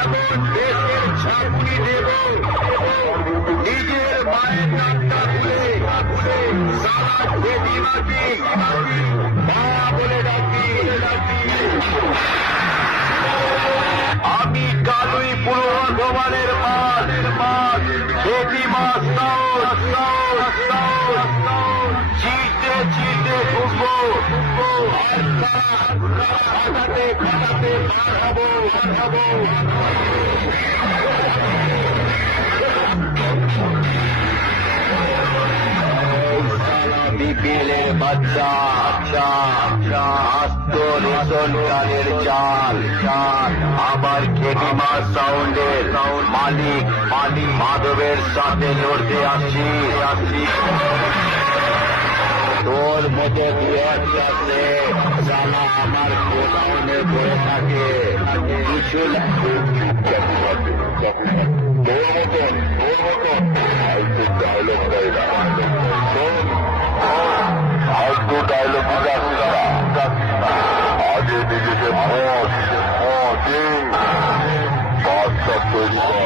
এমন দেশের ছাপুরি দেব, নিজের মায়ের নামটা ভুলে সারা বেদিমাটি মা বলে ডাকি। আমি কালুই পূর্ব বর্ধমানের মাছ বেদিমা চিটে চিটে ঘুরবো, খাটাতে খাটাতে পার হবো। বিপিএলের বাচ্চা আস্ত রেশন কালের চাল আবার খেটিমা সাউন্ডের মালিক মাধবের সাথে লড়তে আসি। তোর মতো দু একটা জানা আমার গোডাউনে পড়ে থাকে, কিছু তোর মতন ফালতু ডায়লগ দেয় না, ফালতু ডায়লগ আগে নিজেকে বাচ্চা তৈরি কর।